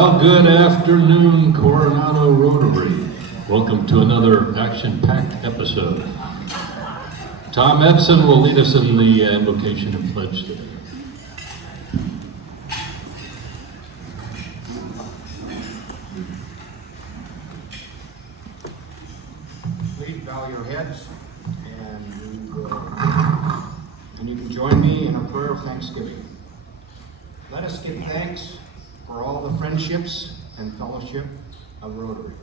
Well, good afternoon, Coronado Rotary. Welcome to another action-packed episode. Tom Edson will lead us in the Invocation and Pledge today. Please bow your heads, and you can join me in a prayer of thanksgiving. Let us give thanks for all the friendships and fellowship of Rotary.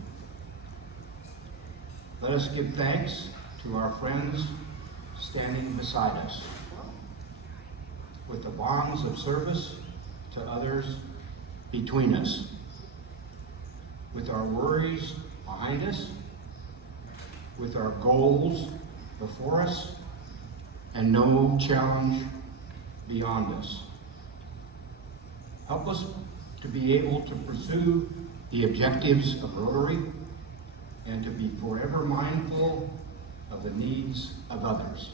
Let us give thanks to our friends standing beside us, with the bonds of service to others between us, with our worries behind us, with our goals before us, and no challenge beyond us. Help us to be able to pursue the objectives of Rotary and to be forever mindful of the needs of others.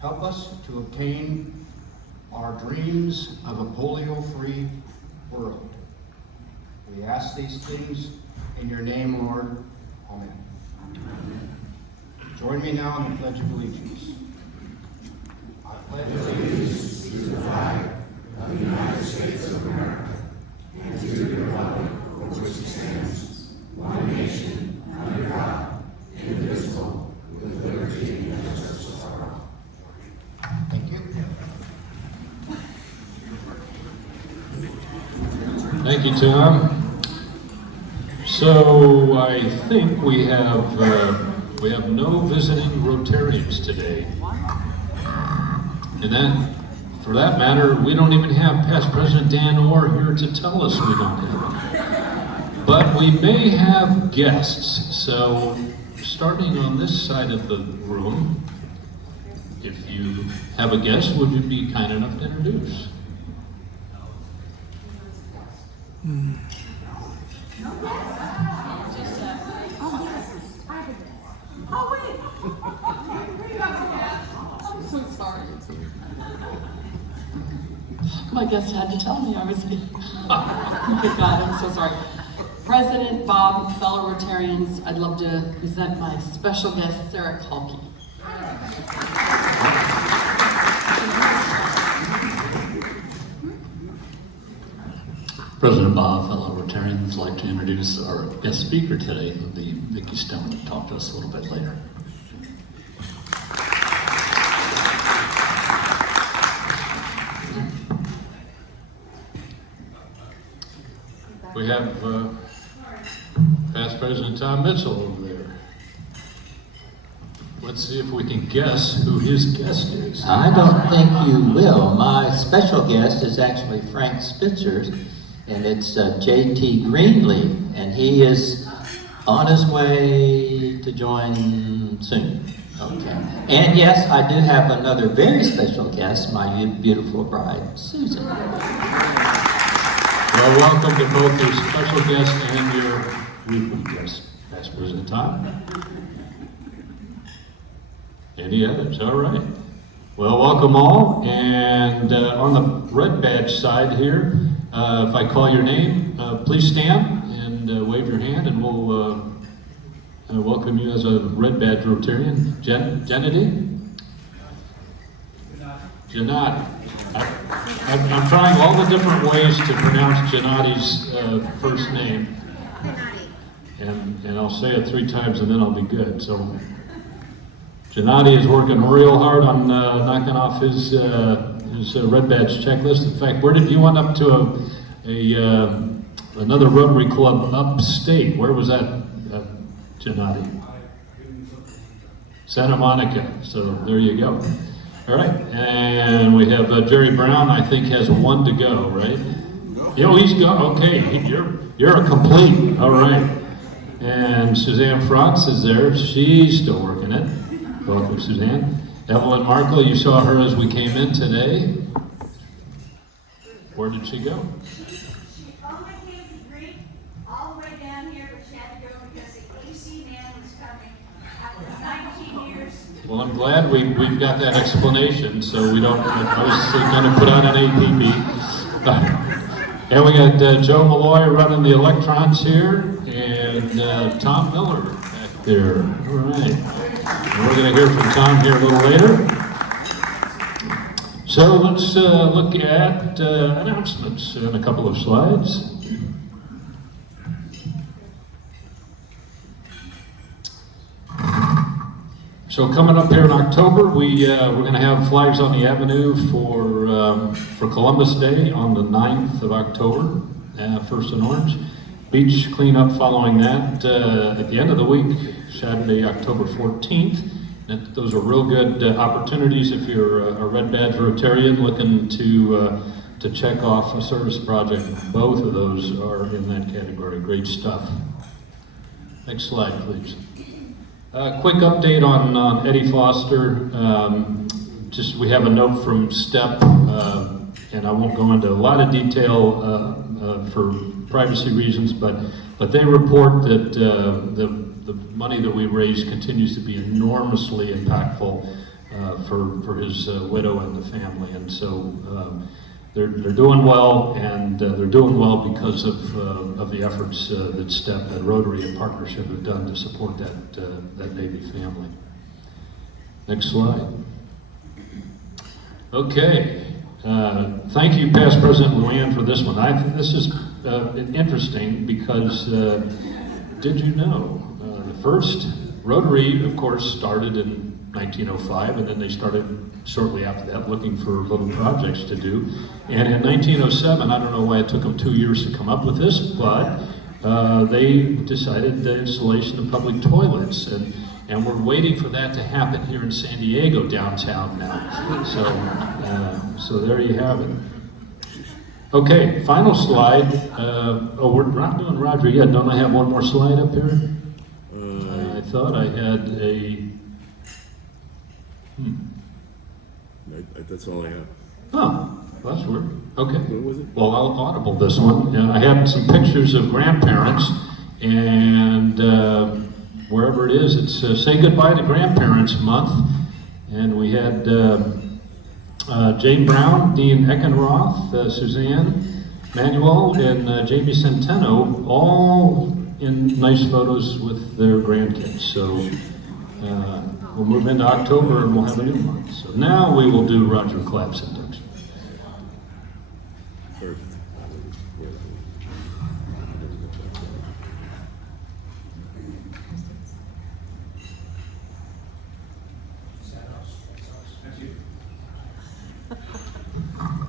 Help us to obtain our dreams of a polio-free world. We ask these things in your name, Lord. Amen. Join me now in the Pledge of Allegiance. I pledge allegiance to the flag of the United States of America and to the republic for which it stands, one nation, under God, indivisible, with liberty and justice for all. Thank you. Thank you, Tom. So I think we have no visiting Rotarians today, and that, for that matter, we don't even have past President Dan Orr here to tell us we don't have it. But we may have guests. So starting on this side of the room, if you have a guest, would you be kind enough to introduce? Oh, wait. I'm so sorry. My guest had to tell me I was good. Good God, I'm so sorry. President, Bob, fellow Rotarians, I'd love to present my special guest, Sarah Kalki. President Bob, fellow Rotarians, I'd like to introduce our guest speaker today, who will be Vickie Stone, to talk to us a little bit later. We have past President Tom Mitchell over there. Let's see if we can guess who his guest is. I don't think you will. My special guest is actually Frank Spitzer's, and it's J.T. Greenleaf, and he is on his way to join soon. Okay. And yes, I do have another very special guest, my beautiful bride, Susan. Well, welcome to both your special guest and your weekly guest, past President Tom. Any others? All right. Well, welcome all. And on the red badge side here, if I call your name, please stand and wave your hand, and we'll welcome you as a red badge Rotarian. Janity? Janati. I'm trying all the different ways to pronounce Janati's first name. And I'll say it 3 times and then I'll be good. So Janati is working real hard on knocking off his red badge checklist. In fact, where did you end up to another Rotary Club upstate? Where was that, Janati? Santa Monica. So there you go. All right, and we have Jerry Brown. I think has 1 to go, right? Oh, he's gone. Okay, you're a complete. All right. And Suzanne Franz is there. She's still working it. Welcome, Suzanne. Evelyn Markle, you saw her as we came in today. Where did she go? She only came to drink all the way down here, but she had to go because the AC man was coming after 19 years. Well, I'm glad we've got that explanation, so we don't, I was going to put out an APB. And we got Joe Malloy running the electrons here, and Tom Miller back there. All right. And we're going to hear from Tom here a little later. So let's look at announcements in a couple of slides. So coming up here in October, we're going to have flags on the avenue for Columbus Day on the 9th of October, first in Orange. Beach cleanup following that at the end of the week, Saturday, October 14th. And those are real good opportunities if you're a Red Badge Rotarian looking to check off a service project. Both of those are in that category. Great stuff. Next slide, please. Quick update on Eddie Foster. Just we have a note from STEP, and I won't go into a lot of detail for privacy reasons, but they report that the money that we raise continues to be enormously impactful for his widow and the family, and so they're doing well, and they're doing well because of the efforts that STEP and Rotary in partnership have done to support that Navy family. Next slide. Okay. Thank you, Past President Luann, for this one. I think this is interesting because did you know the first Rotary, of course, started in 1905, and then they started shortly after that looking for little projects to do. And in 1907, I don't know why it took them 2 years to come up with this, but they decided the installation of public toilets, and we're waiting for that to happen here in San Diego downtown now. So there you have it. Okay, final slide. Oh, we're not doing Roger yet. Don't I have one more slide up here? I thought I had a... That's all I have. Oh, that's weird. Okay. What was it? Well, I'll audible this one. I had some pictures of grandparents, and wherever it is, it's Say Goodbye to Grandparents Month. And we had Jane Brown, Dean Eckenroth, Suzanne Manuel, and Jamie Centeno, all in nice photos with their grandkids. So we'll move into October and we'll have a new month. So now we will do Roger Clapp's induction. First.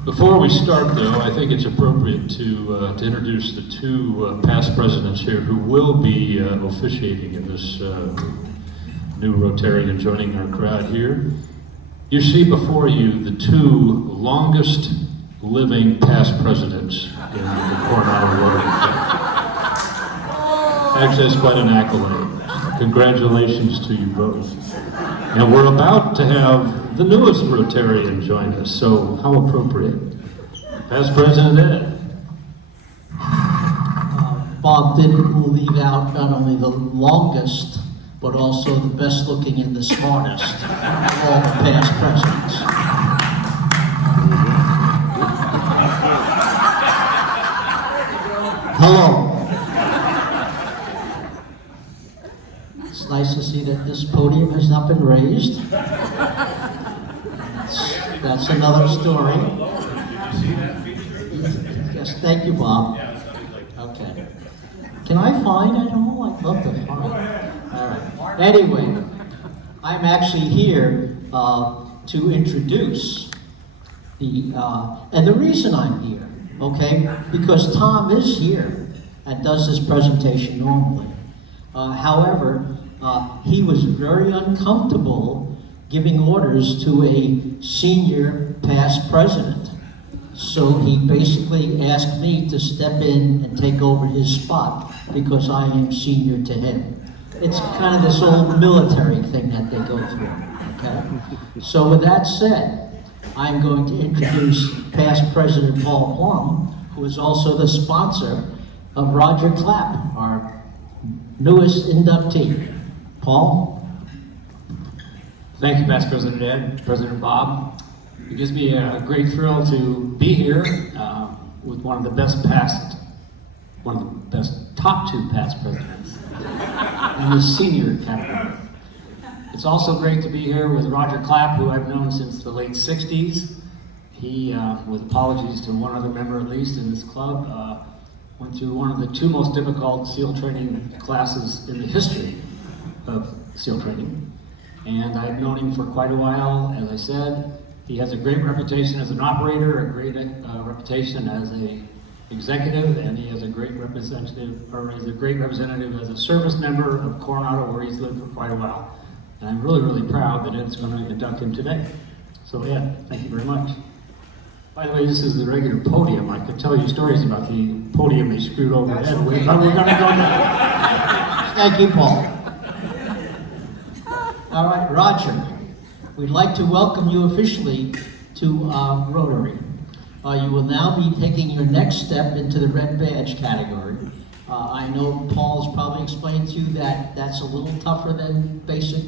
Before we start, though, I think it's appropriate to introduce the two past presidents here who will be officiating in this new Rotarian joining our crowd here. You see before you the two longest living past presidents in the Coronado Rotary. Actually, that's quite an accolade. Congratulations to you both. And we're about to have the newest Rotarian join us, so how appropriate. Past President Ed. Bob didn't leave out not only the longest, but also the best looking and the smartest of all the past presidents. Hello. It's nice to see that this podium has not been raised. That's another story. Yes, thank you, Bob. Okay. Can I find it all? I'd love to find it. All right. Anyway, I'm actually here to introduce and the reason I'm here, okay, because Tom is here and does this presentation normally. However, he was very uncomfortable giving orders to a senior past president. So he basically asked me to step in and take over his spot because I am senior to him. It's kind of this old military thing that they go through, okay? So with that said, I'm going to introduce past President Paul Plum, who is also the sponsor of Roger Clapp, our newest inductee. Paul? Thank you, Past President Ed, President Bob. It gives me a great thrill to be here. with one of the best top two past presidents in the senior category. It's also great to be here with Roger Clapp, who I've known since the late 60s. He, with apologies to one other member at least in this club, went through one of the two most difficult SEAL training classes in the history of SEAL training. And I've known him for quite a while. As I said, he has a great reputation as an operator, a great reputation as an executive, and he has a great representative, or is a great representative as a service member of Coronado, where he's lived for quite a while. And I'm really, really proud that Ed's going to induct him today. So Ed, thank you very much. By the way, this is the regular podium. I could tell you stories about the podium they screwed over Ed with, but we're going to go now. Thank you, Paul. All right, Roger, we'd like to welcome you officially to Rotary. You will now be taking your next step into the red badge category. I know Paul's probably explained to you that that's a little tougher than basic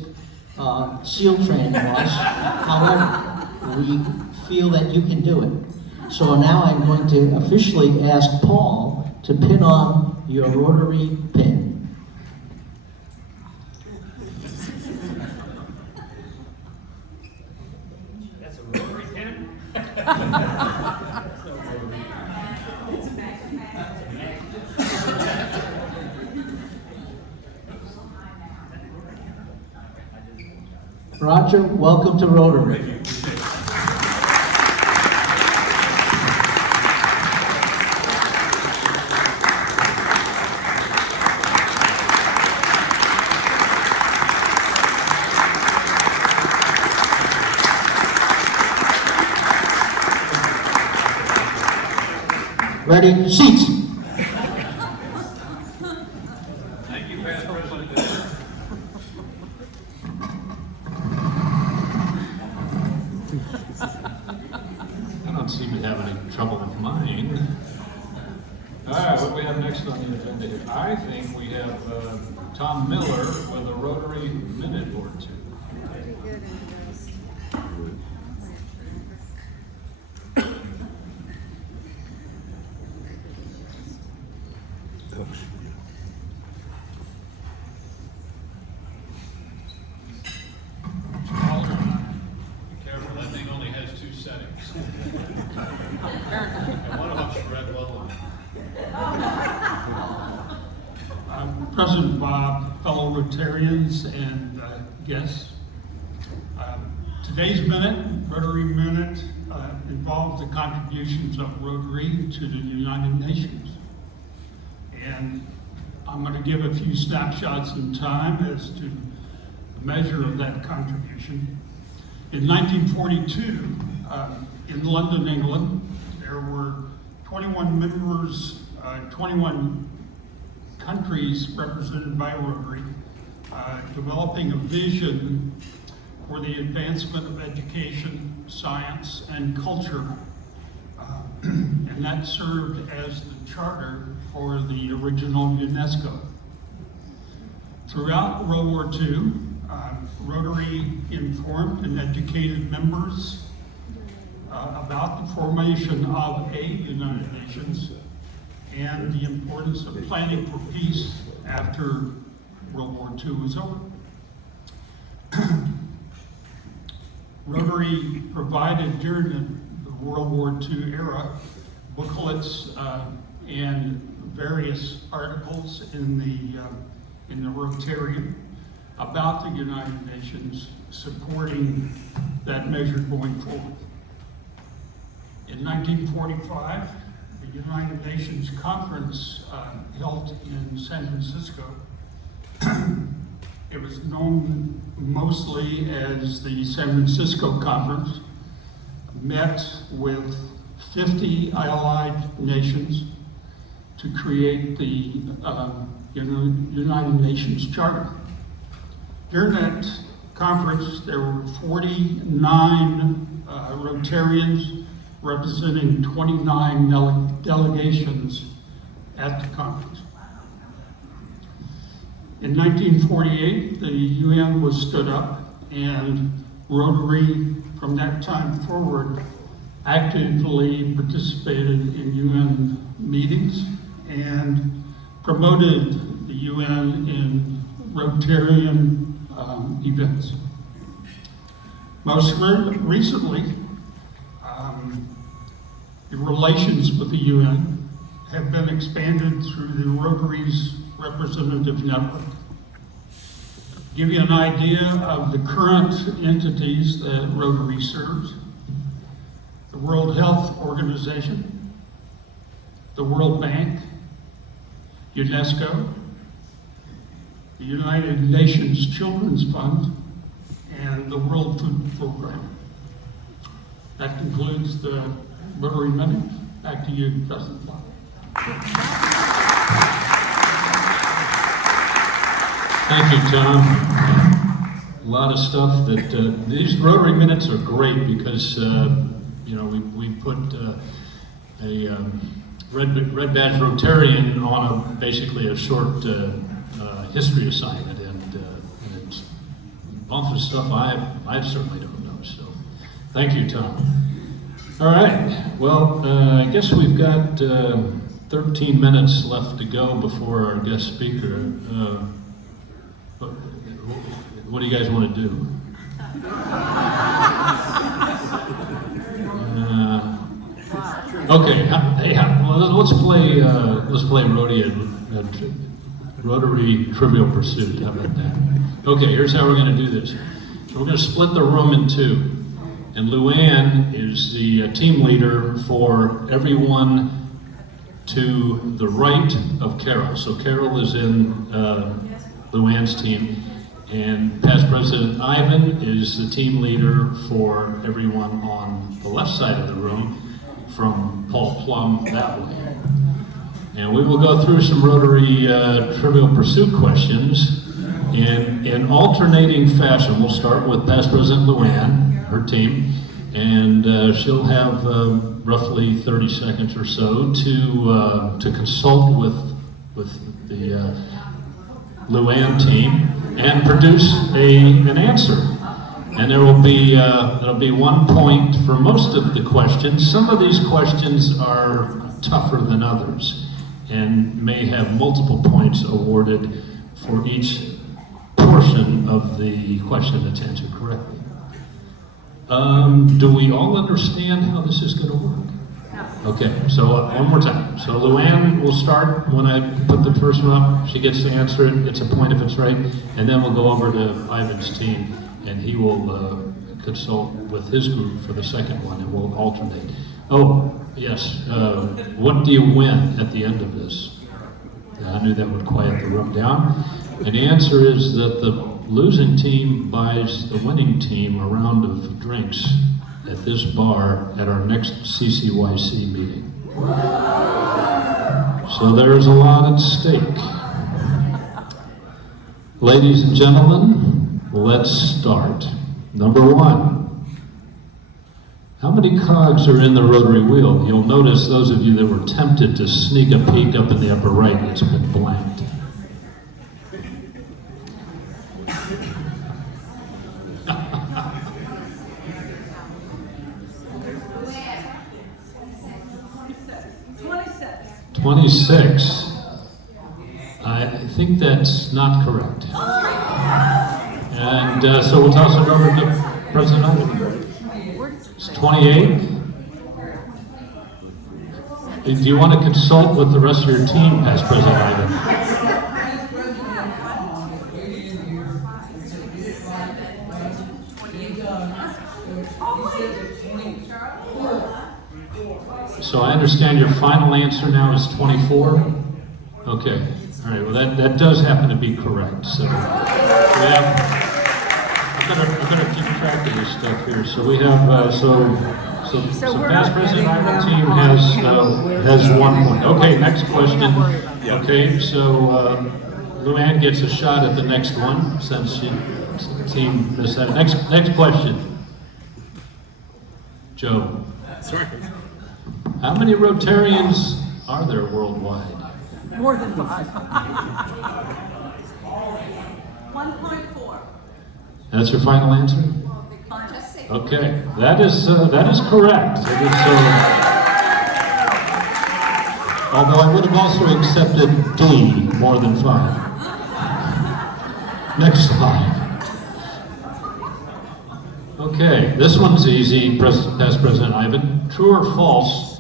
SEAL training was. However, we feel that you can do it. So now I'm going to officially ask Paul to pin on your Rotary pin. That's a Rotary pin? Roger, welcome to Rotary. Ready? Seats. Thank you, Past President. I don't seem to have any trouble with mine. All right, what do we have next on the agenda here? I think we have Tom Miller with a Rotary Minute or two. Be careful, that thing only has 2 settings. And one of them's red level. President Bob, fellow Rotarians and guests. Today's minute, Rotary Minute, involves the contributions of Rotary to the United Nations. And I'm going to give a few snapshots in time as to the measure of that contribution. In 1942, in London, England, there were 21 members, 21 countries represented by Rotary, developing a vision for the advancement of education, science, and culture. And that served as the charter for the original UNESCO. Throughout World War II, Rotary informed and educated members about the formation of a United Nations and the importance of planning for peace after World War II was over. Rotary provided during the World War II era booklets and various articles in the Rotarian about the United Nations supporting that measure going forward. In 1945, the United Nations Conference held in San Francisco. It was known mostly as the San Francisco Conference, met with 50 allied nations to create the United Nations Charter. During that conference, there were 49 Rotarians representing 29 delegations at the conference. In 1948, the UN was stood up, and Rotary, from that time forward, actively participated in UN meetings and promoted the UN in Rotarian events. Most recently, the relations with the UN have been expanded through the Rotary's representative network. Give you an idea of the current entities that Rotary serves: the World Health Organization, the World Bank, UNESCO, the United Nations Children's Fund, and the World Food Program. That concludes the Rotary Minute. Back to you, President Clapp. Thank you, Tom. A lot of stuff that, these Rotary Minutes are great because, you know, we put a Red Badge Rotarian on basically a short history assignment, and it's a bunch of stuff I certainly don't know, so thank you, Tom. All right, well, I guess we've got 13 minutes left to go before our guest speaker. What do you guys want to do? Okay, well, let's play Rotary Trivial Pursuit. How about that? Okay, here's how we're going to do this. So we're going to split the room in two. And Luann is the team leader for everyone to the right of Carol. So Carol is in Luann's team. And past President Ivan is the team leader for everyone on the left side of the room, from Paul Plum that way. And we will go through some Rotary Trivial Pursuit questions in alternating fashion. We'll start with past President Luann, her team, and she'll have roughly 30 seconds or so to consult with the Luann team and produce an answer. And there'll be 1 point for most of the questions. Some of these questions are tougher than others and may have multiple points awarded for each portion of the question that's answered correctly. Do we all understand how this is going to work? Okay, so one more time. So Luann will start when I put the first one up. She gets to answer it. It's a point if it's right. And then we'll go over to Ivan's team, and he will consult with his group for the second one, and we'll alternate. Oh, yes. What do you win at the end of this? I knew that would quiet the room down. And the answer is that the losing team buys the winning team a round of drinks at this bar at our next CCYC meeting. So there's a lot at stake. Ladies and gentlemen, let's start. Number 1. How many cogs are in the rotary wheel? You'll notice, those of you that were tempted to sneak a peek up in the upper right, it's been blanked. Twenty-six. I think that's not correct. And so we'll toss it over to President Ivan. It's 28. Do you want to consult with the rest of your team, past President Ivan? So I understand your final answer now is 24? Okay, all right, well that does happen to be correct. So we have, I better keep track of this stuff here. So we have, so past President Ivan's team has 1 point. Okay, next question. Okay, so Luann gets a shot at the next one since the team missed that. Next question. Joe. Sorry. How many Rotarians are there worldwide? More than 5. 1.4. That's your final answer? Just say Okay, that is correct. It is, although I would have also accepted D more than 5. Next slide. Okay, this one's easy, Past President Ivan. True or false?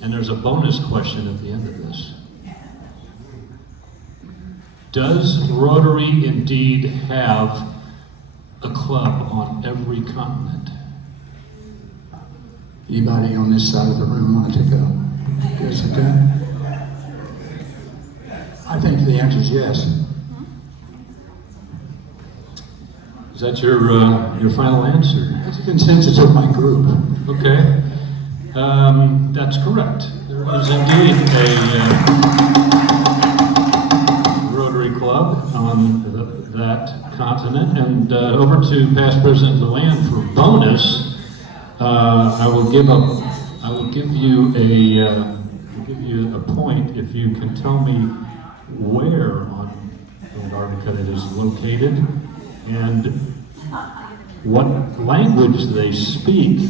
And there's a bonus question at the end of this. Does Rotary indeed have a club on every continent? Anybody on this side of the room want to take a guess at that? I think the answer is yes. Is that your final answer? That's a consensus of my group. Okay, that's correct. There is indeed a Rotary Club on that continent. And over to Past President Luann for bonus. I will give you a point if you can tell me where on Antarctica it is located and what language they speak.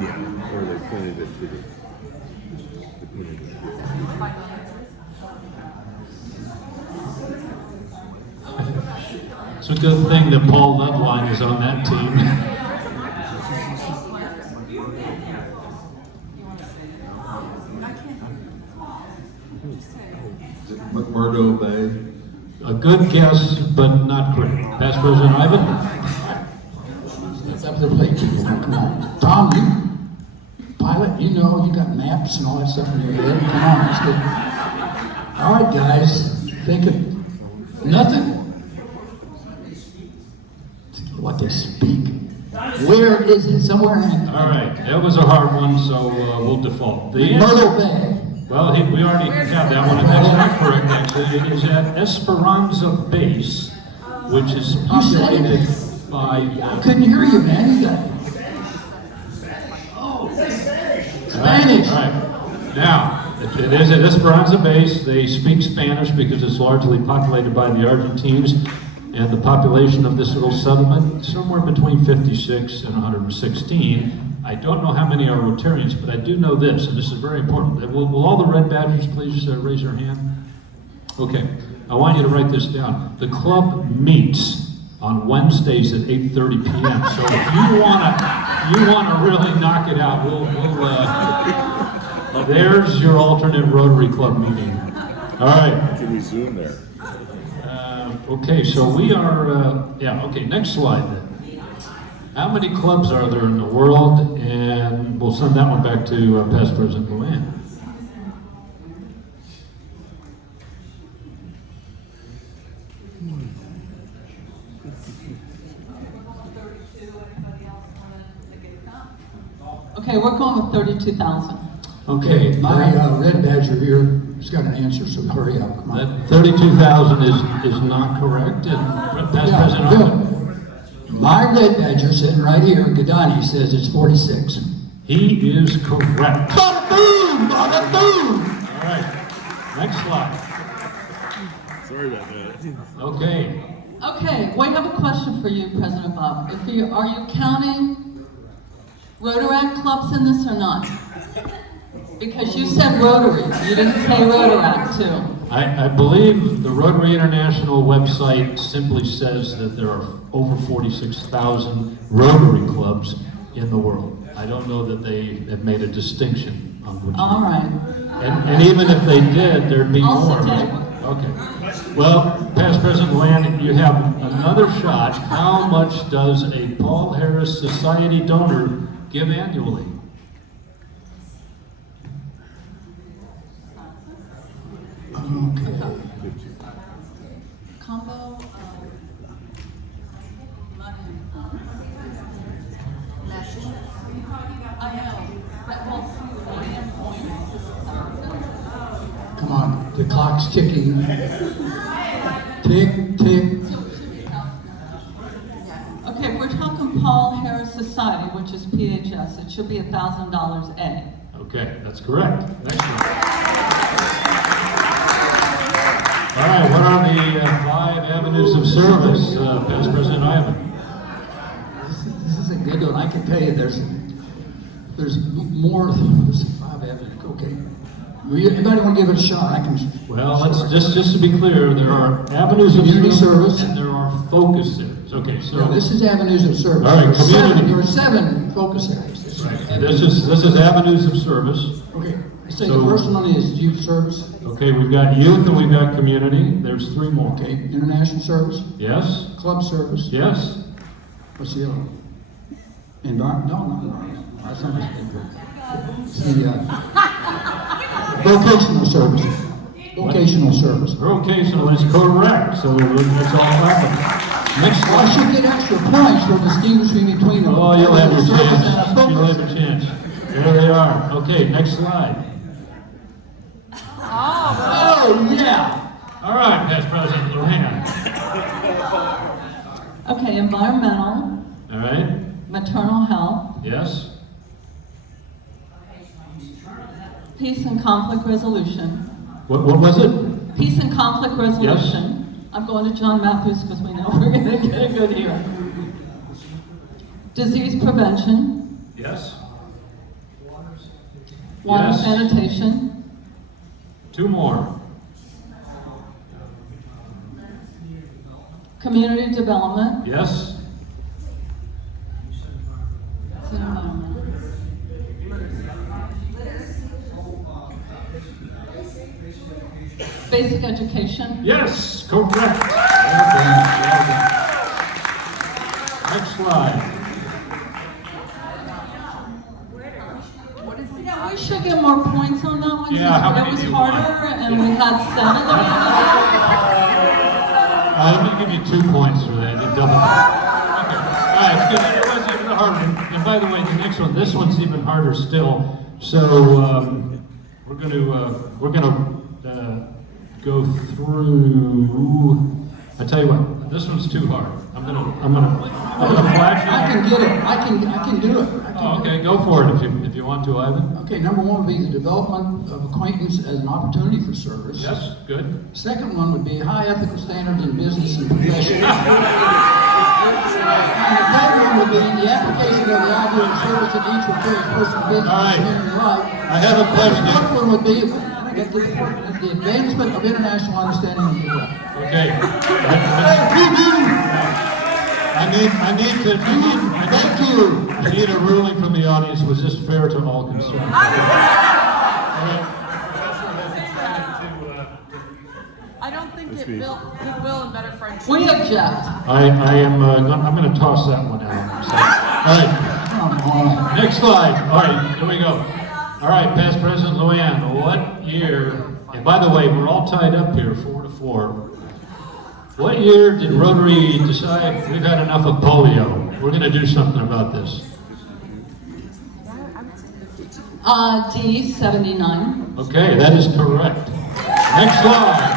Yeah, or they pointed it to the. It's a good thing that Paul Loveline is on that team. McMurdo Bay. A good guess, but not correct. Past President Ivan? It's up to the plate, people. Come on. Tom, you pilot, you know, you got maps and all that stuff in your head. Come on, let's get. All right, guys, think of nothing. What they speak. Where is it? Somewhere in. All right, that was a hard one, so we'll default. The Myrtle Bay. Well, we already have that one, and that's not correct, actually. It is at Esperanza Base, which is populated by... I couldn't hear you, man. You got Spanish. All right. Now, it is at Esperanza Base. They speak Spanish because it's largely populated by the Argentines, and the population of this little settlement, somewhere between 56 and 116. I don't know how many are Rotarians, but I do know this, and this is very important. Will all the red badgers please raise their hand? Okay, I want you to write this down. The club meets on Wednesdays at 8:30 p.m. So if you wanna really knock it out, there's your alternate Rotary Club meeting. All right. Can we zoom there? Okay, so we are, okay, next slide then. How many clubs are there in the world? And we'll send that one back to Past President Luann. Okay, we're going with 32,000. Okay, my red badger here has got an answer, so hurry up. Come on. That 32,000 is not correct. And Past President Arnold. My red badger sitting right here, Gadani, says it's 46. He is correct. Bada boom! Bada boom! All right, next slide. Sorry about that. Okay. Okay, we have a question for you, President Bob. Are you counting Rotaract clubs in this or not? Because you said Rotary, you didn't say Rotaract too. I believe the Rotary International website simply says that there are over 46,000 Rotary clubs in the world. I don't know that they have made a distinction on which. All right. And even if they did, there'd be I'll more. sit Right? down. Okay. Well, Past President Luann, you have another shot. How much does a Paul Harris Society donor give annually? Okay. Combo Come on, the clock's ticking. Tick, tick. Okay, we're talking Paul Harris Society, which is PHS. It should be $1,000 A. Okay, that's correct. Next one. All right, what are the 5 avenues of service, Past President Ivan? good, and I can tell you there's more, there's 5 avenues, okay. Anybody want to give it a shot? I can. Well, let's, just to be clear, there are avenues of Community service. and there are focus areas. Okay, so. Yeah, this is avenues of service. All right, community. There are 7 focus areas. Right. This is avenues of service. Okay, I say So- the first one is youth service. Okay, we've got youth and we've got community. There's 3 more. Okay, international service, Yes? club service. Yes? What's the other one? No, that's not the vocational service. Vocational service. Vocational is correct, so that's all happening. Next Well, I slide. should get extra points for distinguishing between them. Oh, you'll have your Service chance. and a focus. You'll have your chance. There they are. Okay, next slide. Oh, yeah. All right, Past President Lujan. Okay, environmental, All right? maternal health, Yes? peace and conflict resolution. What was it? Peace and conflict resolution. I'm going to John Matthews because we know we're going to get a good here. Disease prevention, Yes? water Yes. sanitation, 2 more. community development, Yes? it's the environment. Basic education, Yes, correct. Well done, well done. Next slide. yeah, we should get more points on that one. Yeah, how since many it do you was harder and we had 7 of I'm going to give you 2 points for that. You double. Okay. All right, it's good. It was even harder. And by the way, the next one, this one's even harder still. So we're going to go through. I tell you what, this one's too hard. I'm gonna flash it. I can get it. I can do it. Oh, okay, go for it if you want to, Ivan. Okay, number 1 would be the development of acquaintance as an opportunity for service. Yes, good. Second one would be high ethical standards in business and profession. And the third one would be the application of the idea of service in each recurring personal business All right. and community life. I have a question. The fourth one would be the advancement of international understanding of the world. Okay. I need a ruling from the audience. Was this fair to all concerned? I don't think it built goodwill and better friendship. We object. I'm going to toss that one out. So, all right. Next slide. All right, here we go. All right, Past President Lujan, what year, and by the way, we're all tied up here, 4-4. What year did Rotary decide we've had enough of polio? We're going to do something about this. D, 79. Okay, that is correct. Next slide.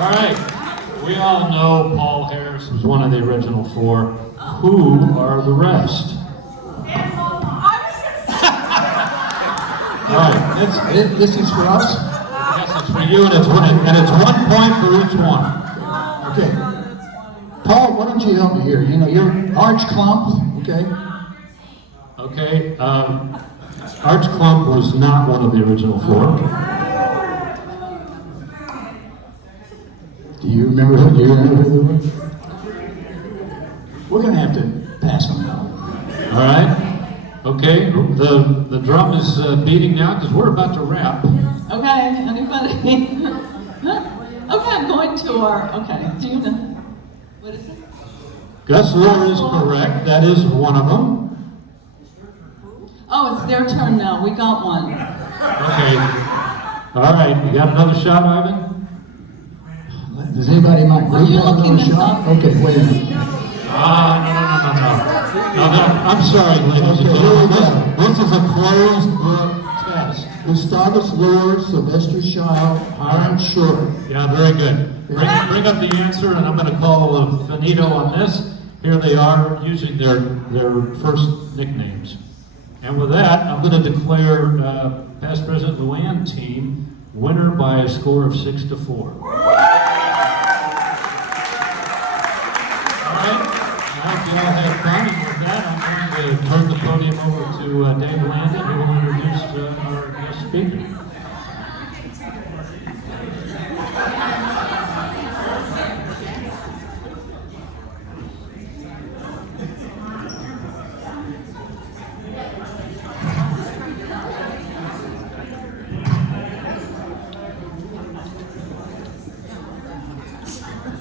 All right, we all know Paul Harris was one of the original 4. Who are the rest? All right, This is for us? yes, it's for you, and it's 1 point for each one. Okay. Paul, why don't you help me here? You know, you're Arch Clump, okay? Okay, Arch Clump was not one of the original 4. Do you remember who they were? We're going to have to pass on that one. All right. Okay, the drum is beating now because we're about to wrap. Okay, anybody? Okay, I'm going to okay, do you know? What is it? Gus Lure is correct. That is one of them. Oh, it's their turn now. We got one. Okay. All right. You got another shot, Ivan? Does anybody in my Are group you have looking another this shot? up? Okay, wait a minute. No. I'm sorry, ladies and Okay, here we gentlemen. go. This is a closed book test. Gustavus Lure, Sylvester Child, Hiram Short. Yeah, very good. Bring up the answer, and I'm going to call a finito on this. Here they are using their first nicknames. And with that, I'm going to declare Past President Lujan team winner by a score of 6-4. All right, now if you all have fun.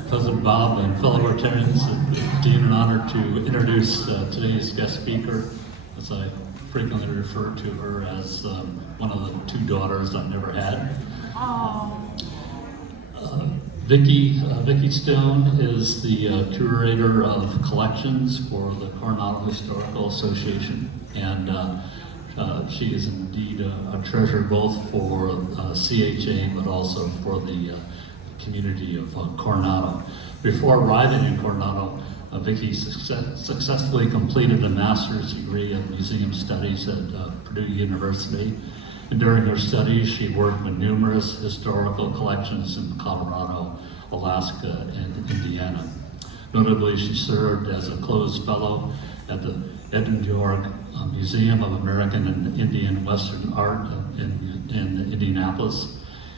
President Bob and fellow Rotarians, it's an honor to introduce today's guest speaker, as I frequently refer to her as one of the two daughters I never had. Vickie Stone is the Curator of Collections for the Coronado Historical Association, and she is indeed a treasure both for CHA but also for the community of Coronado. Before arriving in Coronado, Vickie successfully completed a master's degree in museum studies at Purdue University. And during her studies, she worked with numerous historical collections in Colorado, Alaska, and Indiana. Notably, she served as a closed fellow at the Edinburgh Museum of American and Indian Western Art in Indianapolis.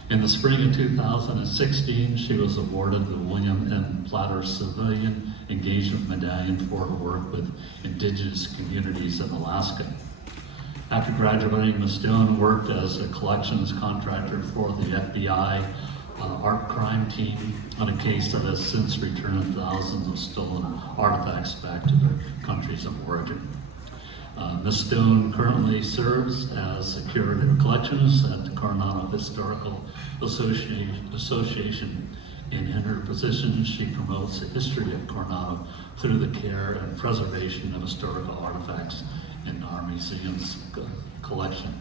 In the spring of 2016, she was awarded the William M. Platter Civilian Engagement Medallion for her work with indigenous communities in Alaska. After graduating, Ms. Stone worked as a collections contractor for the FBI art crime team on a case that has since returned thousands of stolen artifacts back to their countries of origin. Ms. Stone currently serves as a Curator of Collections at the Coronado Historical Association. In her position, she promotes the history of Coronado through the care and preservation of historical artifacts in our museum's collection.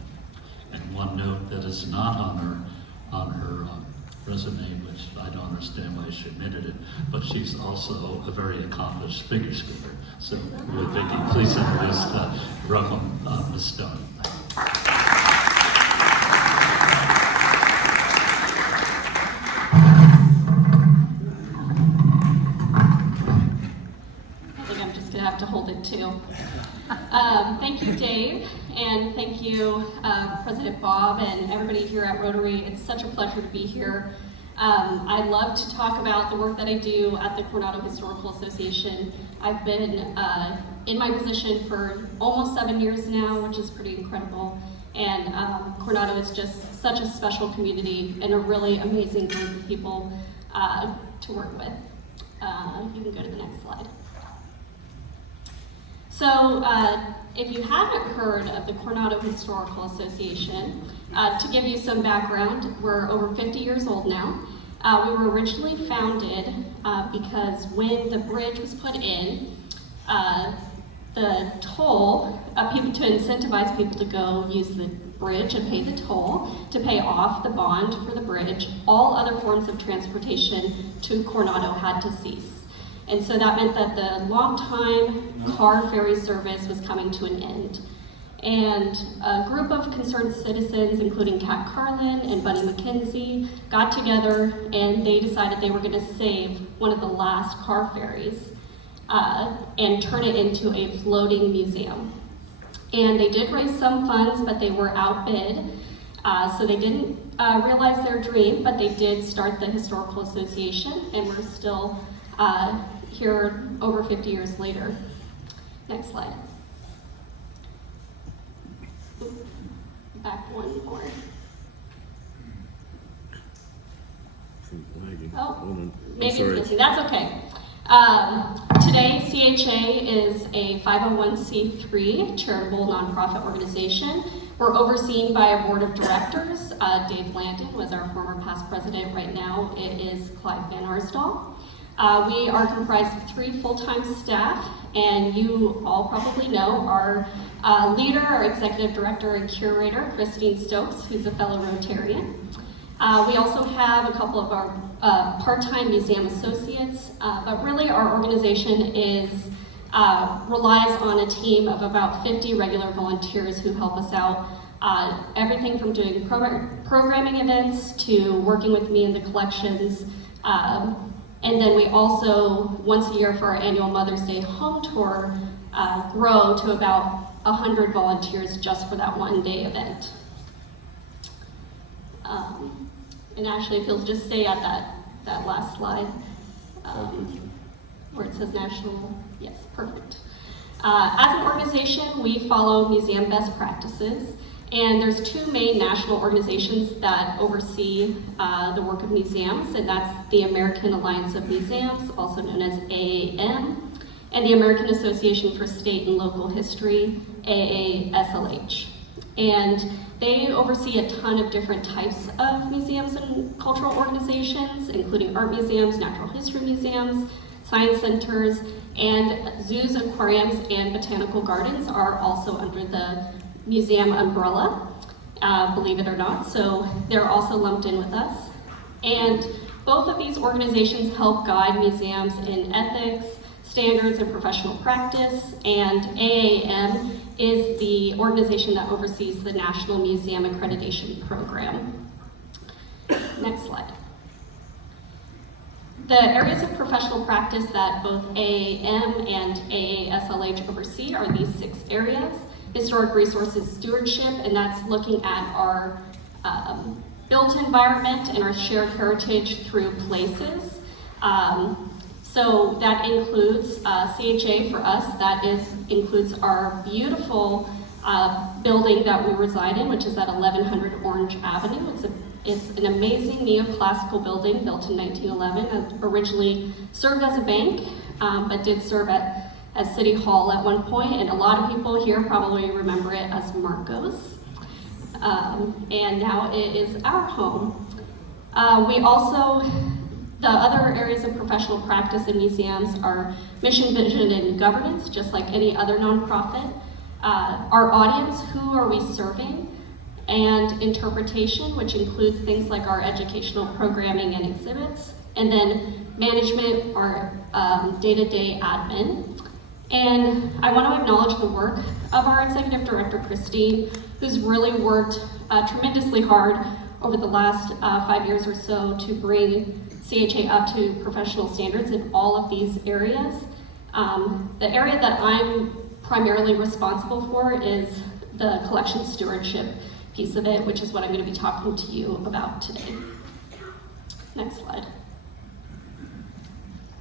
And one note that is not on her resume, which I don't understand why she admitted it, but she's also a very accomplished figure skater. So with Vickie, please introduce welcome Ms. Stone. I think I'm just gonna have to hold it too. Thank you, Dave, and thank you, President Bob, and everybody here at Rotary. It's such a pleasure to be here. I love to talk about the work that I do at the Coronado Historical Association. I've been in my position for almost 7 years now, which is pretty incredible. And Coronado is just such a special community and a really amazing group of people to work with. You can go to the next slide. So, if you haven't heard of the Coronado Historical Association, to give you some background, we're over 50 years old now. We were originally founded because when the bridge was put in, the toll, to incentivize people to go use the bridge and pay the toll, to pay off the bond for the bridge, all other forms of transportation to Coronado had to cease. And so that meant that the long-time car ferry service was coming to an end. And a group of concerned citizens, including Kat Carlin and Bunny McKenzie, got together and they decided they were going to save one of the last car ferries and turn it into a floating museum. And they did raise some funds, but they were outbid. So they didn't realize their dream, but they did start the Historical Association, and we're still here over 50 years later. Next slide. Back one more. Oh, maybe it's missing. That's okay. Today, CHA is a 501c3 charitable nonprofit organization. We're overseen by a board of directors. Dave Landon was our former past president. Right now, it is Clyde Van Arsdal. We are comprised of 3 full-time staff, and you all probably know our leader, our executive director and curator, Christine Stokes, who's a fellow Rotarian. We also have a couple of our part-time museum associates, but really our organization relies on a team of about 50 regular volunteers who help us out. Everything from doing programming events to working with me in the collections. And then we also, once a year for our annual Mother's Day home tour, grow to about 100 volunteers just for that one-day event. And actually, if you'll just stay at that last slide, where it says national, yes, perfect. As an organization, we follow museum best practices, And there's two main national organizations that oversee the work of museums, and that's the American Alliance of Museums, also known as AAM, and the American Association for State and Local History, AASLH. And they oversee a ton of different types of museums and cultural organizations, including art museums, natural history museums, science centers, and zoos, aquariums, and botanical gardens are also under the museum umbrella, believe it or not, so they're also lumped in with us. And both of these organizations help guide museums in ethics, standards, and professional practice, and AAM is the organization that oversees the National Museum Accreditation Program. Next slide. The areas of professional practice that both AAM and AASLH oversee are these 6 areas. Historic resources stewardship, and that's looking at our built environment and our shared heritage through places. So that includes CHA for us, that includes our beautiful building that we reside in, which is at 1100 Orange Avenue. It's an amazing neoclassical building built in 1911, and originally served as a bank, but did serve as City Hall at one point, and a lot of people here probably remember it as Marco's. And now it is our home. The other areas of professional practice in museums are mission, vision, and governance, just like any other nonprofit. Our audience, who are we serving? And interpretation, which includes things like our educational programming and exhibits. And then management, our day-to-day admin. And I want to acknowledge the work of our executive director, Christine, who's really worked tremendously hard over the last 5 years or so to bring CHA up to professional standards in all of these areas. The area that I'm primarily responsible for is the collection stewardship piece of it, which is what I'm going to be talking to you about today. Next slide.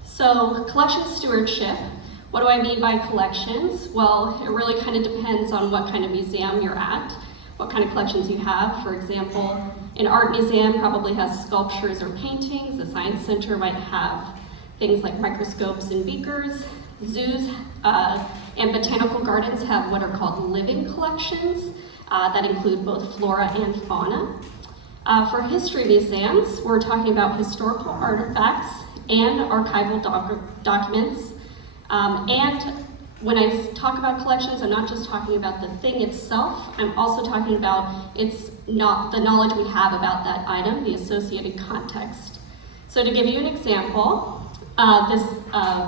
So, collection stewardship. What do I mean by collections? Well, it really kind of depends on what kind of museum you're at, what kind of collections you have. For example, an art museum probably has sculptures or paintings. A science center might have things like microscopes and beakers. Zoos and botanical gardens have what are called living collections that include both flora and fauna. For history museums, we're talking about historical artifacts and archival documents. And when I talk about collections, I'm not just talking about the thing itself, I'm also talking about the knowledge we have about that item, the associated context. So to give you an example, this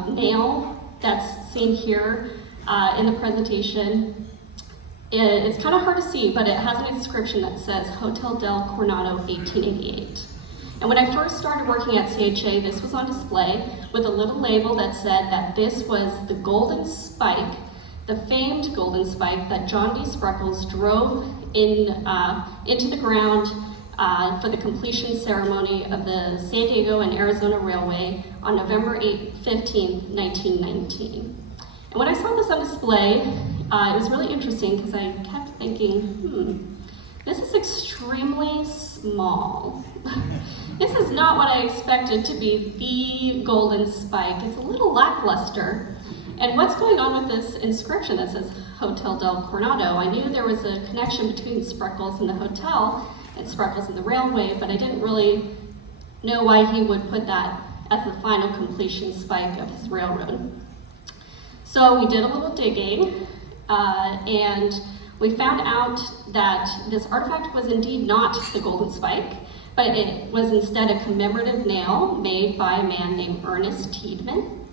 nail that's seen here in the presentation, it's kind of hard to see, but it has an inscription that says Hotel del Coronado 1888. And when I first started working at CHA, this was on display with a little label that said that this was the golden spike, the famed golden spike that John D. Spreckles drove into the ground for the completion ceremony of the San Diego and Arizona Railway on November 15, 1919. And when I saw this on display, it was really interesting because I kept thinking, this is extremely small. This is not what I expected to be the golden spike. It's a little lackluster. And what's going on with this inscription that says Hotel del Coronado? I knew there was a connection between Spreckles and the hotel and Spreckles and the railway, but I didn't really know why he would put that as the final completion spike of his railroad. So we did a little digging, and we found out that this artifact was indeed not the golden spike, but it was instead a commemorative nail made by a man named Ernest Tiedemann.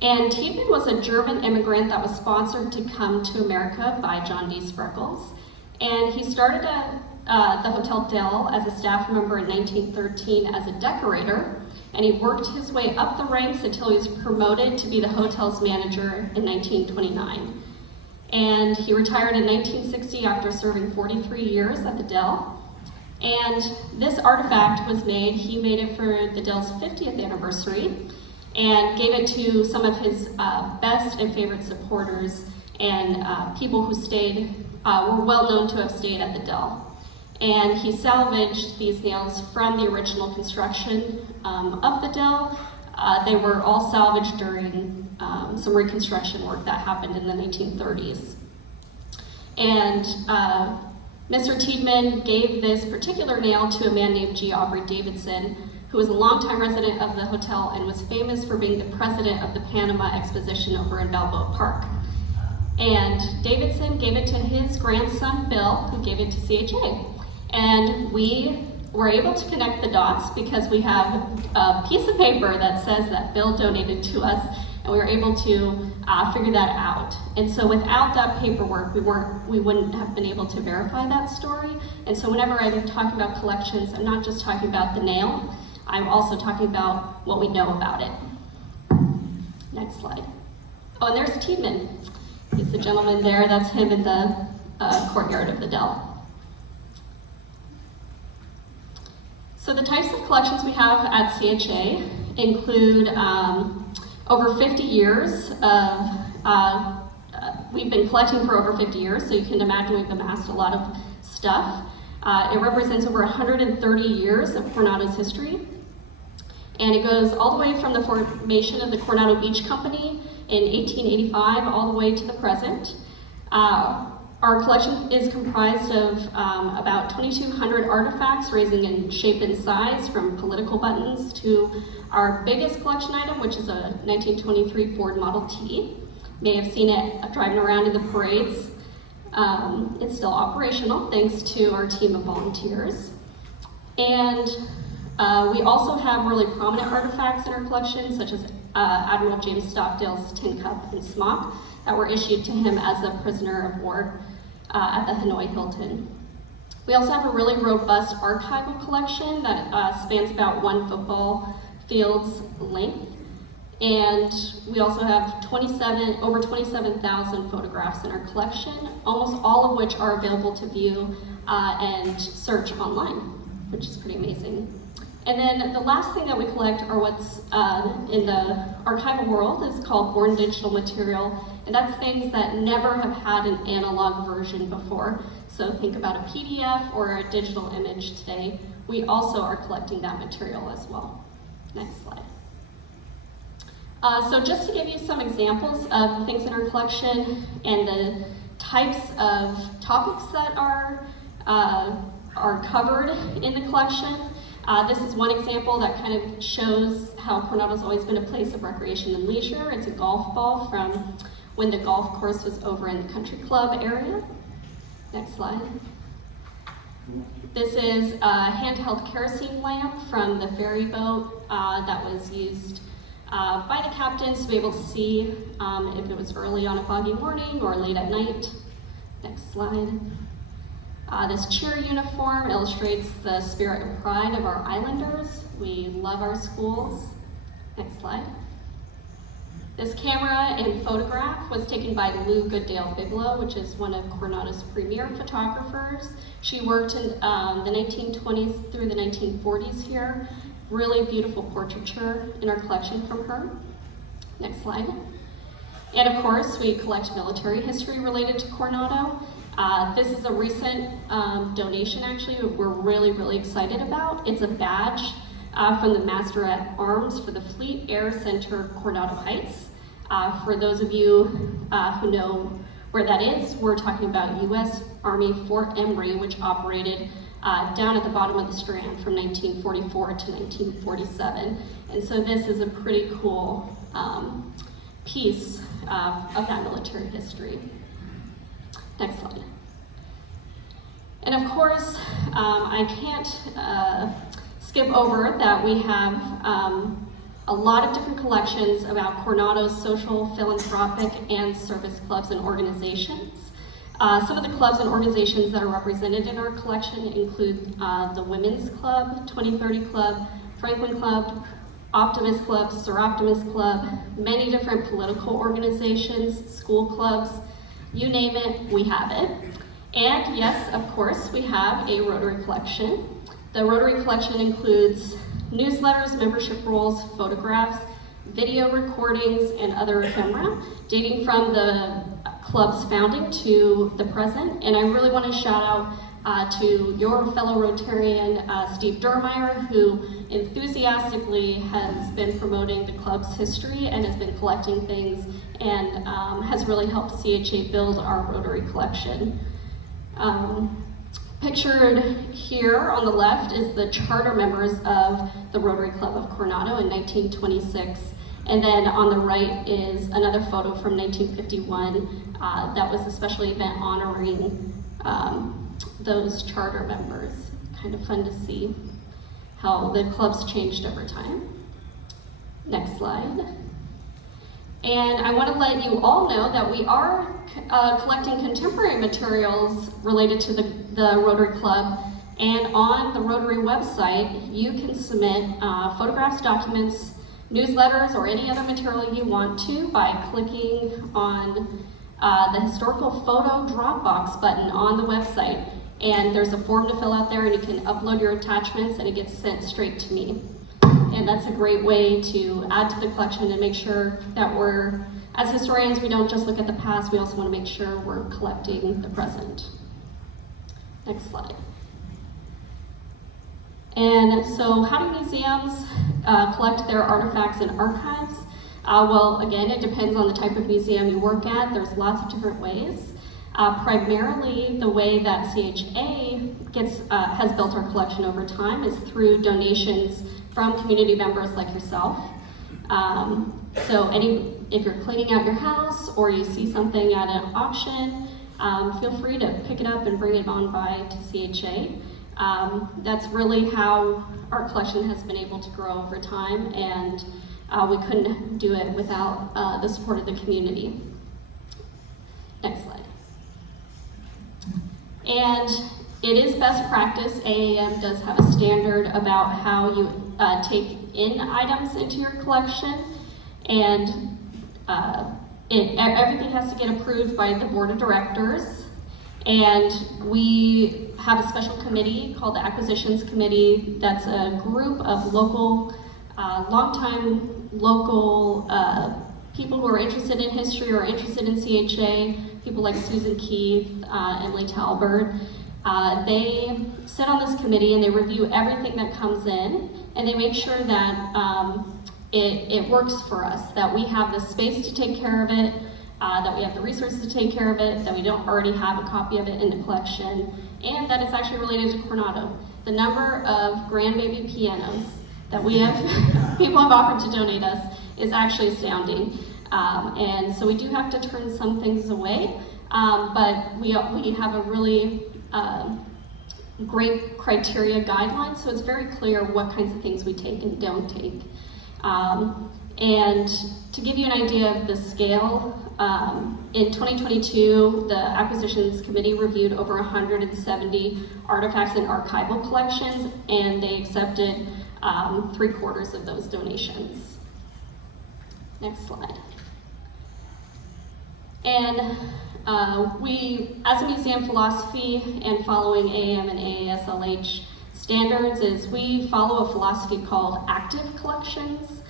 And Tiedemann was a German immigrant that was sponsored to come to America by John D. Spreckles. And he started at the Hotel Del as a staff member in 1913 as a decorator, and he worked his way up the ranks until he was promoted to be the hotel's manager in 1929. And he retired in 1960 after serving 43 years at the Del. And this artifact was made, he made it for the Del's 50th anniversary and gave it to some of his best and favorite supporters and people who stayed were well known to have stayed at the Dell. And he salvaged these nails from the original construction of the Dell. They were all salvaged during some reconstruction work that happened in the 1930s. And Mr. Tiedemann gave this particular nail to a man named G. Aubrey Davidson, who was a longtime resident of the hotel and was famous for being the president of the Panama Exposition over in Balboa Park. And Davidson gave it to his grandson, Bill, who gave it to CHA. And we were able to connect the dots because we have a piece of paper that says that Bill donated to us, and we were able to figure that out. And so without that paperwork, we wouldn't have been able to verify that story. And so whenever I'm talking about collections, I'm not just talking about the nail, I'm also talking about what we know about it. Next slide. Oh, and there's Tiedemann. He's the gentleman there. That's him in the courtyard of the Dell. So the types of collections we have at CHA include over 50 years of, we've been collecting for over 50 years, so you can imagine we've amassed a lot of stuff. It represents over 130 years of Coronado's history. And it goes all the way from the formation of the Coronado Beach Company in 1885 all the way to the present. Our collection is comprised of about 2,200 artifacts ranging in shape and size, from political buttons to our biggest collection item, which is a 1923 Ford Model T. You may have seen it driving around in the parades. It's still operational thanks to our team of volunteers. And we also have really prominent artifacts in our collection, such as Admiral James Stockdale's tin cup and smock that were issued to him as a prisoner of war at the Hanoi Hilton. We also have a really robust archival collection that spans about one football field's length. And we also have over 27,000 photographs in our collection, almost all of which are available to view and search online, which is pretty amazing. And then the last thing that we collect are what's in the archival world is called born digital material, and that's things that never have had an analog version before. So think about a PDF or a digital image today. We also are collecting that material as well. Next slide. So just to give you some examples of things in our collection and the types of topics that are covered in the collection. This is one example that kind of shows how Coronado's always been a place of recreation and leisure. It's a golf ball from when the golf course was over in the country club area. Next slide. This is a handheld kerosene lamp from the ferry boat that was used by the captains to be able to see if it was early on a foggy morning or late at night. Next slide. This cheer uniform illustrates the spirit and pride of our islanders. We love our schools. Next slide. This camera and photograph was taken by Lou Goodale Bigelow, which is one of Coronado's premier photographers. She worked in the 1920s through the 1940s here. Really beautiful portraiture in our collection from her. Next slide. And of course, we collect military history related to Coronado. This is a recent donation, actually, we're really excited about. It's a badge from the Master at Arms for the Fleet Air Center, Coronado Heights. For those of you who know where that is, we're talking about U.S. Army Fort Emory, which operated down at the bottom of the Strand from 1944 to 1947. And so this is a pretty cool piece of that military history. Next slide. And of course, I can't skip over that we have a lot of different collections about Coronado's social, philanthropic, and service clubs and organizations. Some of the clubs and organizations that are represented in our collection include the Women's Club, 2030 Club, Franklin Club, Optimist Club, Sir Optimist Club, many different political organizations, school clubs, you name it, we have it. And yes, of course, we have a Rotary collection. The Rotary collection includes newsletters, membership rolls, photographs, video recordings, and other ephemera, dating from the club's founding to the present. And I really want to shout out to your fellow Rotarian, Steve Durmeyer, who enthusiastically has been promoting the club's history and has been collecting things and has really helped CHA build our Rotary collection. Pictured here on the left is the charter members of the Rotary Club of Coronado in 1926. And then on the right is another photo from 1951 that was a special event honoring those charter members. Kind of fun to see how the club's changed over time. Next slide. And I want to let you all know that we are collecting contemporary materials related to the Rotary Club. And on the Rotary website, you can submit photographs, documents, newsletters, or any other material you want to by clicking on the historical photo Dropbox button on the website. And there's a form to fill out there, and you can upload your attachments, and it gets sent straight to me. And that's a great way to add to the collection and make sure that we're, as historians, we don't just look at the past, we also want to make sure we're collecting the present. Next slide. And so how do museums collect their artifacts and archives? Well, again, it depends on the type of museum you work at. There's lots of different ways. Primarily, the way that CHA has built our collection over time is through donations from community members like yourself. So if you're cleaning out your house or you see something at an auction, feel free to pick it up and bring it on by to CHA. That's really how our collection has been able to grow over time, and we couldn't do it without the support of the community. Next slide. And it is best practice. AAM does have a standard about how you take in items into your collection, and everything has to get approved by the board of directors. And we have a special committee called the Acquisitions Committee. That's a group of local, longtime local people who are interested in history or interested in CHA, people like Susan Keith, Emily Talbert. They sit on this committee and they review everything that comes in, and they make sure that it works for us, that we have the space to take care of it, that we have the resources to take care of it, that we don't already have a copy of it in the collection, and that it's actually related to Coronado. The number of grandbaby pianos that we have, people have offered to donate us, is actually astounding. And so we do have to turn some things away, but we have a really great criteria guidelines, so it's very clear what kinds of things we take and don't take. And to give you an idea of the scale, in 2022, the Acquisitions Committee reviewed over 170 artifacts and archival collections, and they accepted 3/4 of those donations. Next slide. And we, as a museum philosophy and following AAM and AASLH standards, is we follow a philosophy called active collections.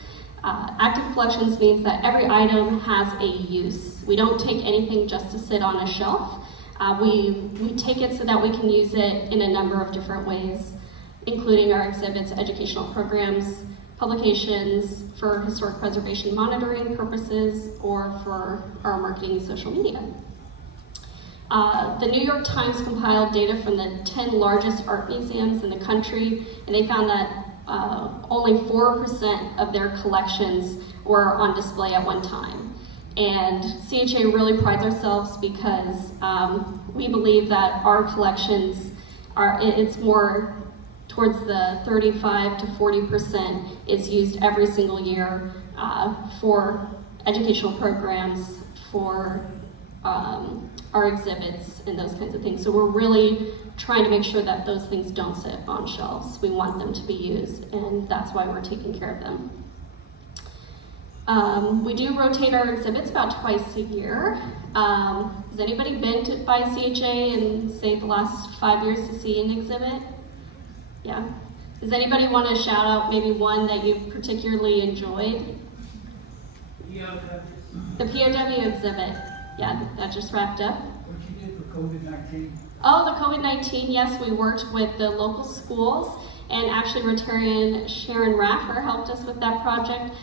Active collections means that every item has a use. We don't take anything just to sit on a shelf. We take it so that we can use it in a number of different ways, including our exhibits, educational programs, publications, for historic preservation monitoring purposes, or for our marketing and social media. The New York Times compiled data from the 10 largest art museums in the country, and they found that only 4% of their collections were on display at one time. And CHA really prides ourselves because we believe that our collections it's more towards the 35 to 40% is used every single year for educational programs, for our exhibits and those kinds of things. So we're really trying to make sure that those things don't sit on shelves. We want them to be used, and that's why we're taking care of them. We do rotate our exhibits about twice a year. Has anybody been by CHA in, say, the last 5 years to see an exhibit? Yeah. Does anybody want to shout out maybe one that you particularly enjoyed? The POW exhibit. Yeah, that just wrapped up. What you did for COVID-19? Oh, the COVID-19, yes, we worked with the local schools, and actually Rotarian Sharon Raffer helped us with that project.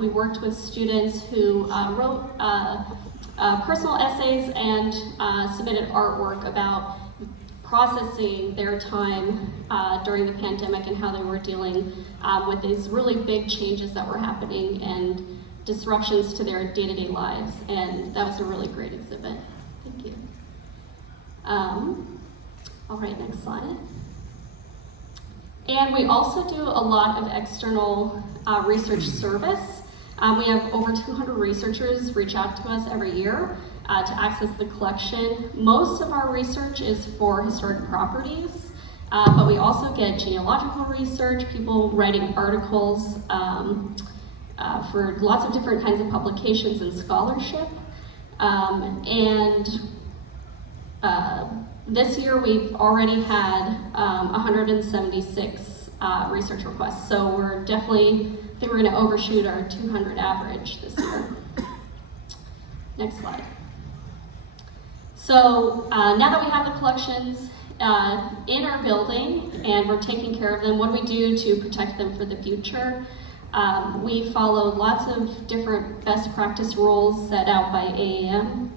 We worked with students who wrote personal essays and submitted artwork about processing their time during the pandemic and how they were dealing with these really big changes that were happening and disruptions to their day-to-day lives. And that was a really great exhibit. Thank you. All right, next slide. And we also do a lot of external research service. We have over 200 researchers reach out to us every year to access the collection. Most of our research is for historic properties, but we also get genealogical research, people writing articles for lots of different kinds of publications and scholarship. This year we've already had 176 research requests, so we're definitely, I think we're going to overshoot our 200 average this year. Next slide. So now that we have the collections in our building and we're taking care of them, what do we do to protect them for the future? We follow lots of different best practice rules set out by AAM,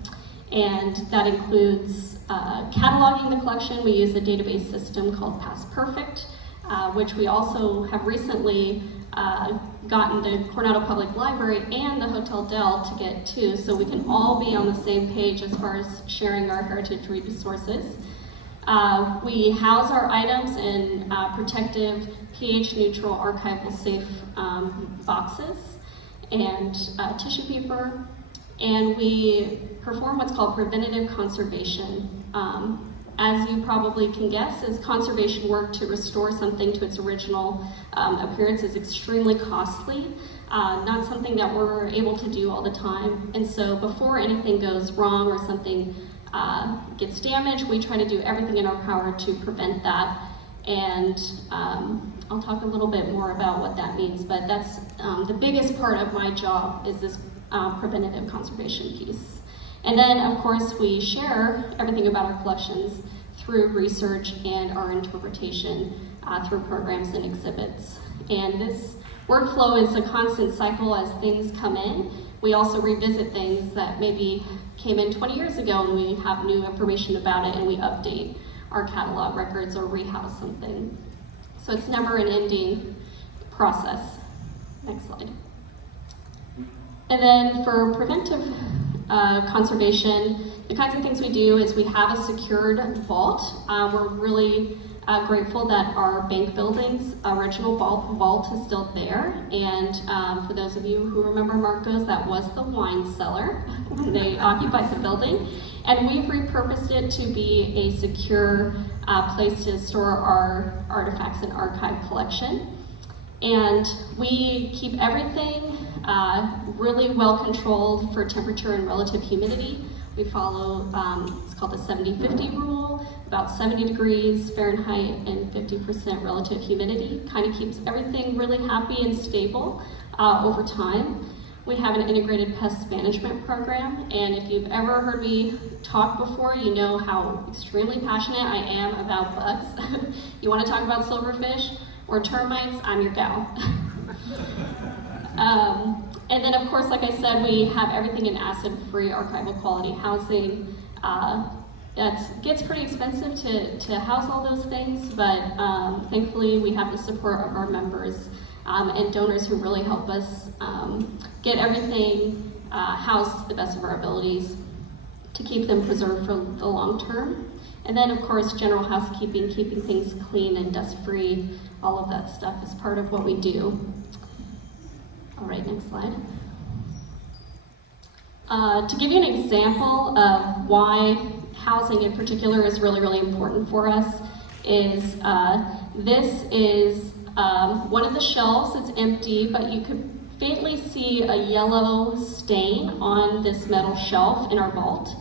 and that includes cataloging the collection. We use a database system called Past Perfect, which we also have recently gotten the Coronado Public Library and the Hotel Del to get to, so we can all be on the same page as far as sharing our heritage resources. We house our items in protective, pH-neutral, archival safe boxes and tissue paper, and we perform what's called preventative conservation. As you probably can guess, is conservation work to restore something to its original appearance is extremely costly, not something that we're able to do all the time. And so before anything goes wrong or something gets damaged, we try to do everything in our power to prevent that. And I'll talk a little bit more about what that means, but that's the biggest part of my job is this preventative conservation piece. And then, of course, we share everything about our collections through research and our interpretation through programs and exhibits. And this workflow is a constant cycle as things come in. We also revisit things that maybe came in 20 years ago and we have new information about it and we update our catalog records or rehouse something. So it's never an ending process. Next slide. And then for preventive conservation, the kinds of things we do is we have a secured vault. We're really grateful that our bank building's original vault is still there. And for those of you who remember Marco's, that was the wine cellar when they occupied the building. And we've repurposed it to be a secure place to store our artifacts and archive collection. And we keep everything really well controlled for temperature and relative humidity. We follow, it's called the 70-50 rule, about 70 degrees Fahrenheit and 50% relative humidity. Kind of keeps everything really happy and stable over time. We have an integrated pest management program, and if you've ever heard me talk before, you know how extremely passionate I am about bugs. You want to talk about silverfish or termites, I'm your gal. And then, of course, like I said, we have everything in acid-free archival quality housing. It gets pretty expensive to house all those things, but thankfully we have the support of our members and donors who really help us get everything housed to the best of our abilities to keep them preserved for the long term. And then, of course, general housekeeping, keeping things clean and dust-free, all of that stuff is part of what we do. All right, next slide. To give you an example of why housing in particular is really, really important for us is this is one of the shelves. It's empty, but you could faintly see a yellow stain on this metal shelf in our vault.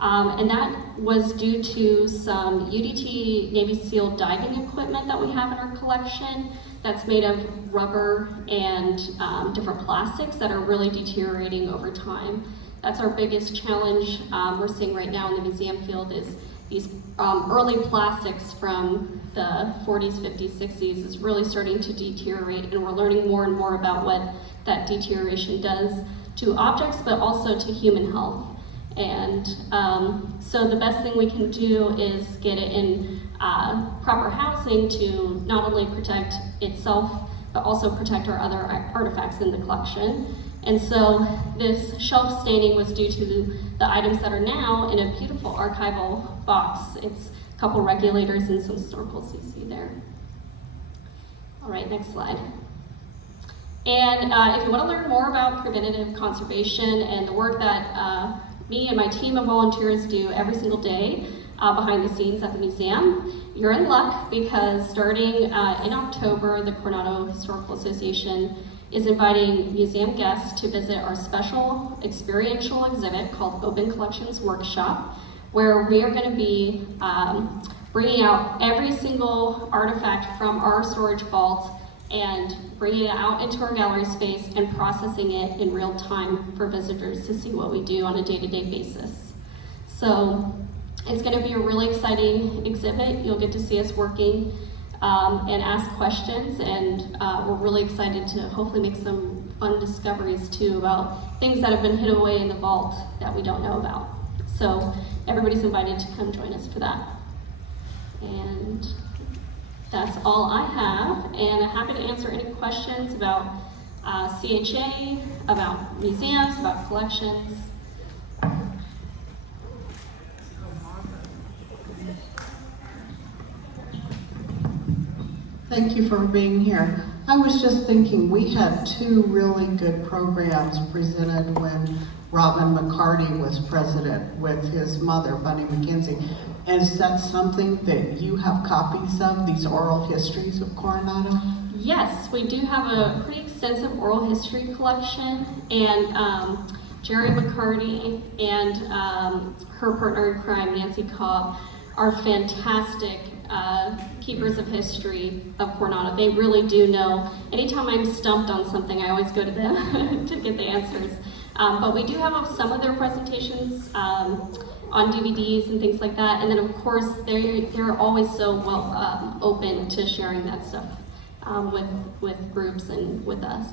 And that was due to some UDT Navy SEAL diving equipment that we have in our collection that's made of rubber and different plastics that are really deteriorating over time. That's our biggest challenge we're seeing right now in the museum field is these early plastics from the 40s, 50s, 60s is really starting to deteriorate, and we're learning more and more about what that deterioration does to objects, but also to human health. And so the best thing we can do is get it in proper housing to not only protect itself, but also protect our other artifacts in the collection. And so this shelf staining was due to the items that are now in a beautiful archival box. It's a couple regulators and some snorkels you see there. All right, next slide. And if you want to learn more about preventative conservation and the work that me and my team of volunteers do every single day behind the scenes at the museum, you're in luck because starting in October, the Coronado Historical Association is inviting museum guests to visit our special experiential exhibit called Open Collections Workshop, where we are going to be bringing out every single artifact from our storage vault and bringing it out into our gallery space and processing it in real time for visitors to see what we do on a day-to-day basis. So it's going to be a really exciting exhibit. You'll get to see us working and ask questions, and we're really excited to hopefully make some fun discoveries too about things that have been hid away in the vault that we don't know about. So everybody's invited to come join us for that. And that's all I have, and I'm happy to answer any questions about CHA, about museums, about collections. Thank you for being here. I was just thinking, we had two really good programs presented when Robin McCarty was president with his mother, Bunny McKenzie. Is that something that you have copies of, these oral histories of Coronado? Yes, we do have a pretty extensive oral history collection, and Jerry McCarty and her partner in crime, Nancy Cobb, are fantastic keepers of history of Coronado. They really do know. Anytime I'm stumped on something, I always go to them to get the answers. But we do have some of their presentations on DVDs and things like that. And then of course, they're always so well open to sharing that stuff with groups and with us.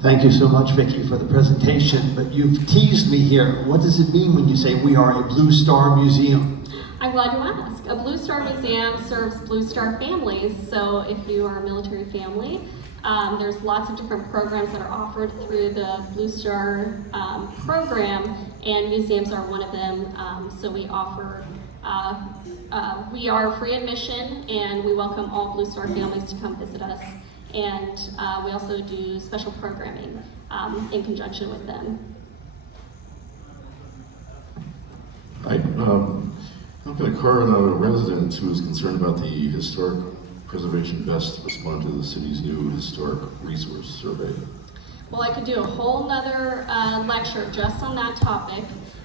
Thank you so much, Vickie, for the presentation, but you've teased me here. What does it mean when you say we are a Blue Star Museum? I'm glad you asked. A Blue Star Museum serves Blue Star families, so if you are a military family, there's lots of different programs that are offered through the Blue Star program, and museums are one of them. So we offer, we are free admission, and we welcome all Blue Star families to come visit us. And we also do special programming in conjunction with them. How can a Coronado resident who is concerned about the historic preservation best respond to the city's new historic resource survey? Well, I could do a whole nother lecture just on that topic,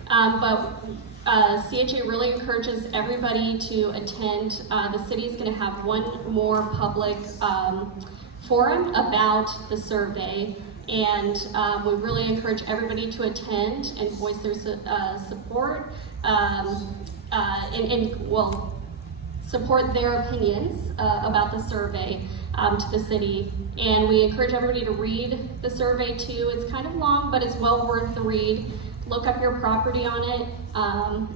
but CHA really encourages everybody to attend. The city is going to have one more public forum about the survey, and we really encourage everybody to attend and voice their support and support their opinions about the survey to the city. And we encourage everybody to read the survey too. It's kind of long, but it's well worth the read. Look up your property on it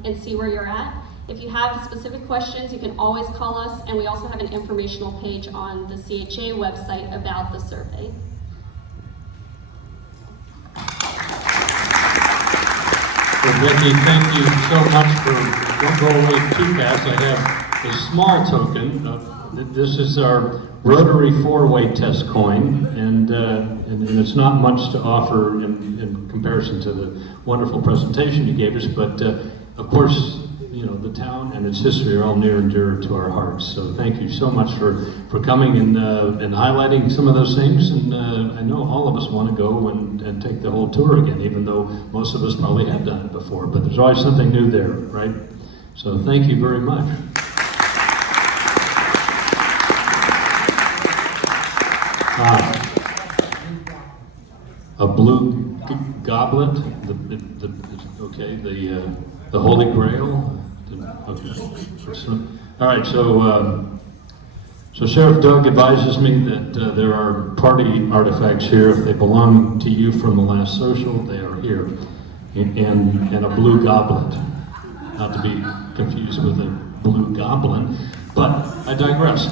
and see where you're at. If you have specific questions, you can always call us, and we also have an informational page on the CHA website about the survey. Well, Vickie, thank you so much for don't go away too fast. I have a small token. This is our Rotary four-way test coin, and it's not much to offer in comparison to the wonderful presentation you gave us, but of course, you know, the town and its history are all near and dear to our hearts. So thank you so much for coming and highlighting some of those things. And I know all of us want to go and take the whole tour again, even though most of us probably have done it before. But there's always something new there, right? So thank you very much. a blue goblet, the Holy Grail. Okay. All right, so Sheriff Doug advises me that there are party artifacts here. If they belong to you from the last social, they are here. And a blue goblet. Not to be confused with a blue goblin, but I digress.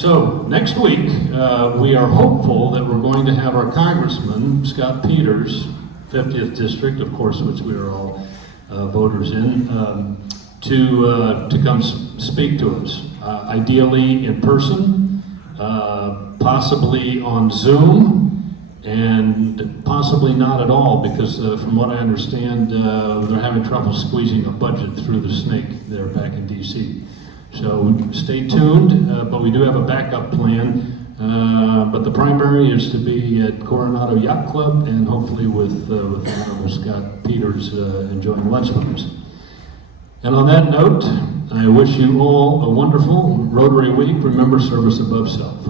So next week, we are hopeful that we're going to have our Congressman, Scott Peters, 50th District, of course, which we are all voters in, to come speak to us. Ideally in person, possibly on Zoom, and possibly not at all, because from what I understand, they're having trouble squeezing a budget through the snake there back in DC. So stay tuned, but we do have a backup plan. But the primary is to be at Coronado Yacht Club, and hopefully with Honorable Scott Peters enjoying lunch with us. And on that note, I wish you all a wonderful Rotary Week. Remember, service above self.